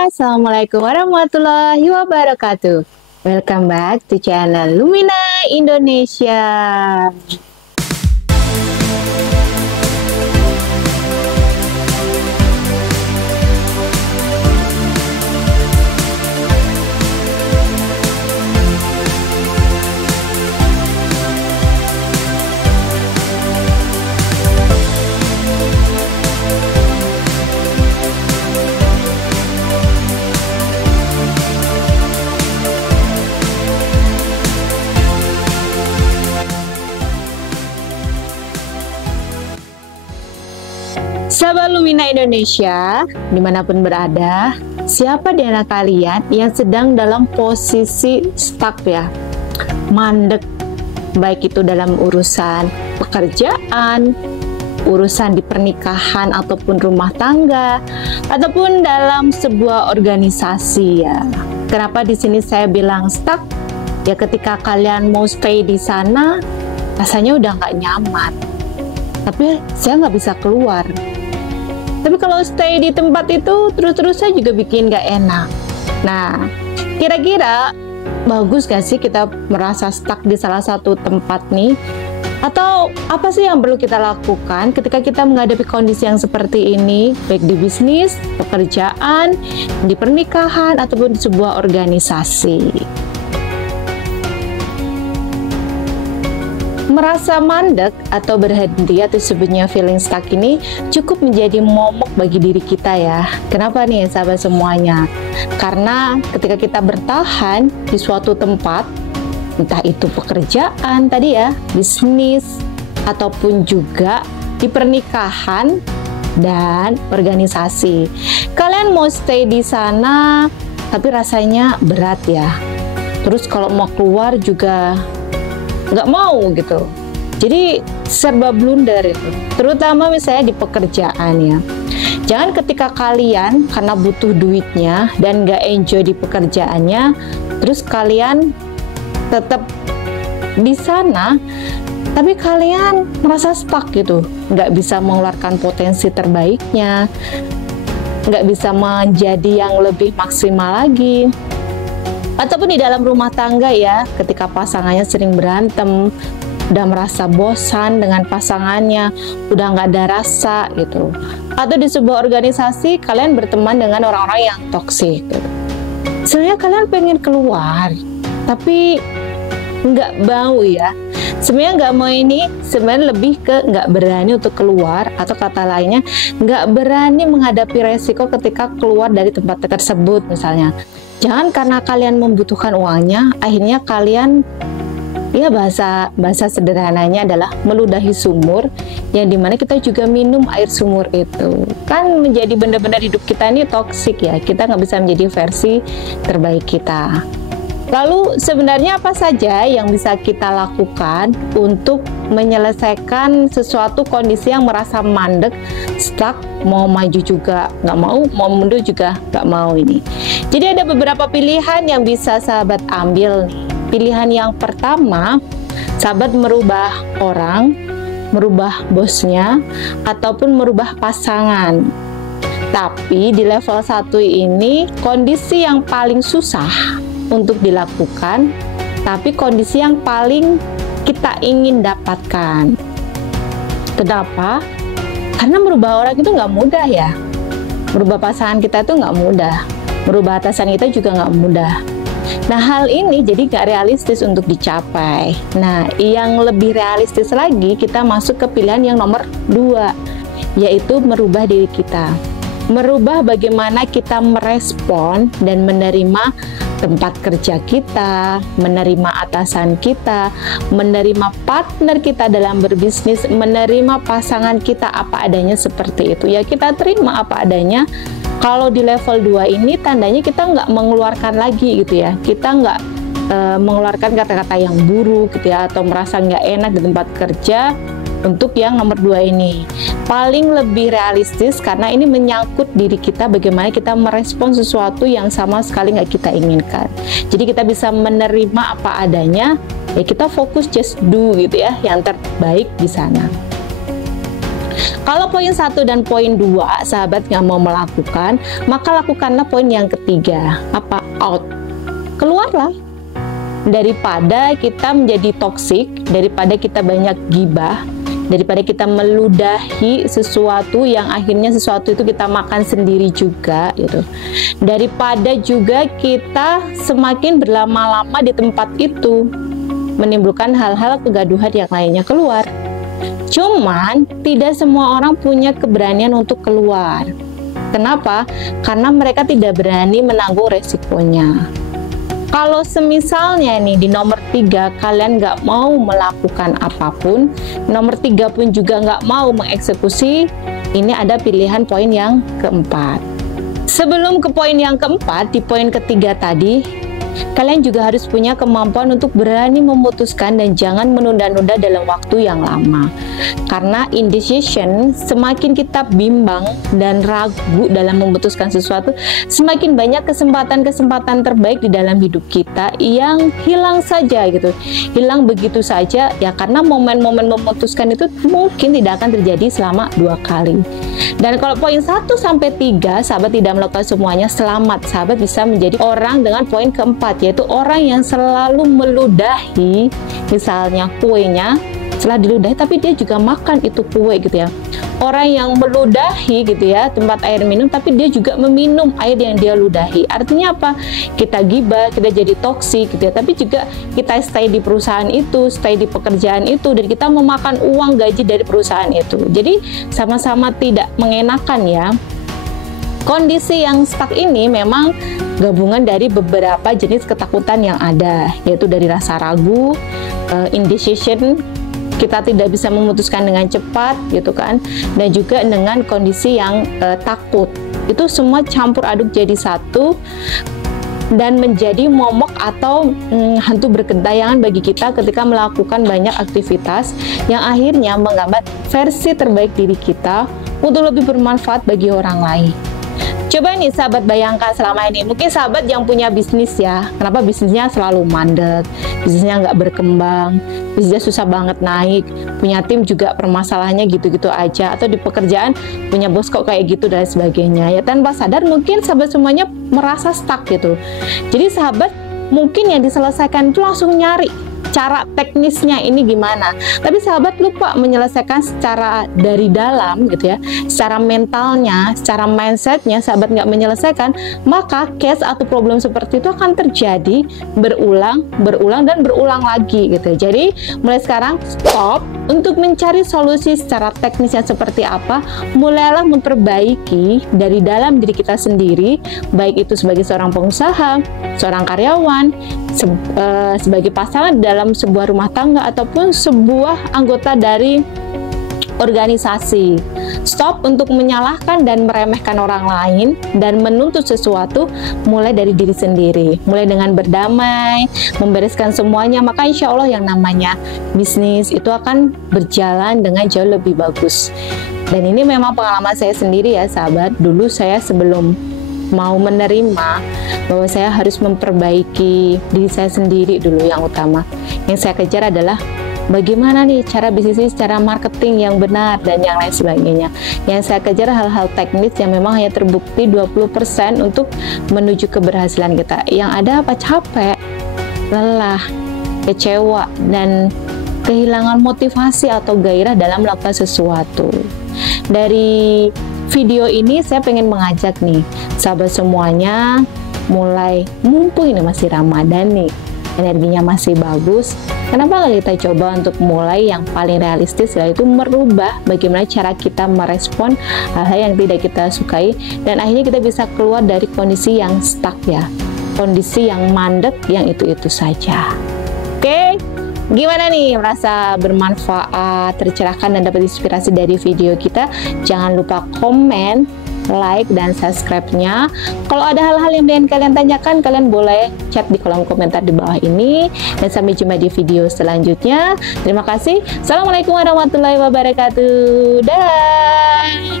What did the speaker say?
Assalamualaikum warahmatullahi wabarakatuh. Welcome back to channel Lumina Indonesia. Sahabat Lumina Indonesia, dimanapun berada, siapa di antara kalian yang sedang dalam posisi stuck ya, mandek, baik itu dalam urusan pekerjaan, urusan di pernikahan ataupun rumah tangga, ataupun dalam sebuah organisasi ya. Kenapa di sini saya bilang stuck? Ya ketika kalian mau stay di sana, rasanya udah nggak nyaman. Tapi saya nggak bisa keluar. Tapi kalau stay di tempat itu terus-terusan juga bikin gak enak. Nah, kira-kira bagus gak sih kita merasa stuck di salah satu tempat nih? Atau apa sih yang perlu kita lakukan ketika kita menghadapi kondisi yang seperti ini, baik di bisnis, pekerjaan, di pernikahan, ataupun di sebuah organisasi? Merasa mandek atau berhenti atau sebenarnya feeling stuck ini cukup menjadi momok bagi diri kita ya. Kenapa nih sahabat semuanya? Karena ketika kita bertahan di suatu tempat, entah itu pekerjaan tadi ya, bisnis, ataupun juga di pernikahan dan organisasi. Kalian mau stay di sana tapi rasanya berat ya. Terus kalau mau keluar juga nggak mau gitu, jadi serba blunder itu, terutama misalnya di pekerjaan ya. Jangan ketika kalian karena butuh duitnya dan nggak enjoy di pekerjaannya, terus kalian tetap di sana, tapi kalian merasa stuck gitu, nggak bisa mengeluarkan potensi terbaiknya, nggak bisa menjadi yang lebih maksimal lagi. Ataupun di dalam rumah tangga ya, ketika pasangannya sering berantem, udah merasa bosan dengan pasangannya, udah nggak ada rasa gitu. Atau di sebuah organisasi, kalian berteman dengan orang-orang yang toksik gitu. Sebenarnya kalian pengen keluar, tapi nggak mau ya. Sebenarnya nggak mau ini, sebenarnya lebih ke nggak berani untuk keluar, atau kata lainnya, nggak berani menghadapi resiko ketika keluar dari tempat tersebut misalnya. Jangan karena kalian membutuhkan uangnya, akhirnya kalian, ya bahasa sederhananya adalah meludahi sumur, yang dimana kita juga minum air sumur itu. Kan menjadi benar-benar hidup kita ini toksik ya, kita nggak bisa menjadi versi terbaik kita. Lalu sebenarnya apa saja yang bisa kita lakukan untuk menyelesaikan sesuatu kondisi yang merasa mandek, stuck, mau maju juga nggak mau, mau mundur juga nggak mau ini. Jadi ada beberapa pilihan yang bisa sahabat ambil nih. Pilihan yang pertama, sahabat merubah orang, merubah bosnya, ataupun merubah pasangan. Tapi di level 1 ini kondisi yang paling susah untuk dilakukan, tapi kondisi yang paling kita ingin dapatkan. Kenapa? Karena merubah orang itu nggak mudah ya. Merubah pasangan kita itu nggak mudah. Merubah atasan kita juga nggak mudah. Nah, hal ini jadi nggak realistis untuk dicapai. Nah, yang lebih realistis lagi, kita masuk ke pilihan yang nomor 2, yaitu merubah diri kita. Merubah bagaimana kita merespon dan menerima tempat kerja kita, menerima atasan kita, menerima partner kita dalam berbisnis, menerima pasangan kita apa adanya seperti itu. Ya kita terima apa adanya. Kalau di level 2 ini tandanya kita nggak mengeluarkan lagi gitu ya. Kita nggak mengeluarkan kata-kata yang buruk gitu ya, atau merasa nggak enak di tempat kerja. Untuk yang nomor 2 ini paling lebih realistis, karena ini menyangkut diri kita, bagaimana kita merespon sesuatu yang sama sekali nggak kita inginkan. Jadi kita bisa menerima apa adanya, ya kita fokus just do gitu ya, yang terbaik di sana. Kalau poin 1 dan poin 2 sahabat nggak mau melakukan, maka lakukanlah poin yang ketiga. Apa? Out. Keluarlah. Daripada kita menjadi toksik, daripada kita banyak gibah, daripada kita meludahi sesuatu yang akhirnya sesuatu itu kita makan sendiri juga gitu. Daripada juga kita semakin berlama-lama di tempat itu, menimbulkan hal-hal kegaduhan yang lainnya. Keluar. Cuman tidak semua orang punya keberanian untuk keluar. Kenapa? Karena mereka tidak berani menanggung resikonya. Kalau semisalnya nih di nomor 3 kalian nggak mau melakukan apapun, nomor 3 pun juga nggak mau mengeksekusi, ini ada pilihan poin yang keempat. Sebelum ke poin yang keempat, di poin ketiga tadi, kalian juga harus punya kemampuan untuk berani memutuskan dan jangan menunda-nunda dalam waktu yang lama. Karena indecision, semakin kita bimbang dan ragu dalam memutuskan sesuatu, semakin banyak kesempatan-kesempatan terbaik di dalam hidup kita yang hilang saja gitu. Hilang begitu saja ya, karena momen-momen memutuskan itu mungkin tidak akan terjadi selama 2 kali. Dan kalau poin 1 sampai 3 sahabat tidak melakukan semuanya, selamat, sahabat bisa menjadi orang dengan poin keempat, yaitu orang yang selalu meludahi misalnya kuenya. Setelah diludahi tapi dia juga makan itu kue gitu ya. Orang yang meludahi gitu ya tempat air minum, tapi dia juga meminum air yang dia ludahi. Artinya apa? Kita gibah, kita jadi toksik gitu ya, tapi juga kita stay di perusahaan itu, stay di pekerjaan itu, dan kita memakan uang gaji dari perusahaan itu. Jadi sama-sama tidak mengenakan ya. Kondisi yang stuck ini memang gabungan dari beberapa jenis ketakutan yang ada, yaitu dari rasa ragu, indecision, kita tidak bisa memutuskan dengan cepat gitu kan, dan juga dengan kondisi yang takut. Itu semua campur aduk jadi satu dan menjadi momok atau hantu bergentayangan bagi kita ketika melakukan banyak aktivitas yang akhirnya menggambar versi terbaik diri kita untuk lebih bermanfaat bagi orang lain. Coba nih sahabat bayangkan selama ini, mungkin sahabat yang punya bisnis ya, kenapa bisnisnya selalu mandek, bisnisnya nggak berkembang, bisnisnya susah banget naik, punya tim juga permasalahannya gitu-gitu aja, atau di pekerjaan punya bos kok kayak gitu dan sebagainya ya, tanpa sadar mungkin sahabat semuanya merasa stuck gitu. Jadi sahabat mungkin yang diselesaikan itu langsung nyari cara teknisnya ini gimana, tapi sahabat lupa menyelesaikan secara dari dalam gitu ya, secara mentalnya, secara mindsetnya sahabat nggak menyelesaikan, maka case atau problem seperti itu akan terjadi berulang dan berulang lagi gitu. Jadi mulai sekarang stop untuk mencari solusi secara teknisnya seperti apa, mulailah memperbaiki dari dalam diri kita sendiri, baik itu sebagai seorang pengusaha, seorang karyawan, sebagai pasangan dalam sebuah rumah tangga, ataupun sebuah anggota dari organisasi. Stop untuk menyalahkan dan meremehkan orang lain dan menuntut sesuatu, mulai dari diri sendiri, mulai dengan berdamai, membereskan semuanya, maka insya Allah yang namanya bisnis itu akan berjalan dengan jauh lebih bagus. Dan ini memang pengalaman saya sendiri ya sahabat. Dulu saya sebelum mau menerima bahwa saya harus memperbaiki diri saya sendiri dulu yang utama, yang saya kejar adalah bagaimana nih cara bisnis secara marketing yang benar dan yang lain sebagainya. Yang saya kejar hal-hal teknis yang memang hanya terbukti 20% untuk menuju keberhasilan kita. Yang ada apa? Capek, lelah, kecewa, dan kehilangan motivasi atau gairah dalam melakukan sesuatu. Dari video ini saya pengen mengajak nih sahabat semuanya, mulai mumpung ini masih Ramadan nih, energinya masih bagus, kenapa nggak kita coba untuk mulai yang paling realistis, yaitu merubah bagaimana cara kita merespon hal-hal yang tidak kita sukai, dan akhirnya kita bisa keluar dari kondisi yang stuck ya, kondisi yang mandek yang itu-itu saja. Oke? Gimana nih, merasa bermanfaat, tercerahkan, dan dapat inspirasi dari video kita? Jangan lupa komen, like, dan subscribe-nya. Kalau ada hal-hal yang ingin kalian tanyakan, kalian boleh chat di kolom komentar di bawah ini. Dan sampai jumpa di video selanjutnya. Terima kasih. Assalamualaikum warahmatullahi wabarakatuh. Dah.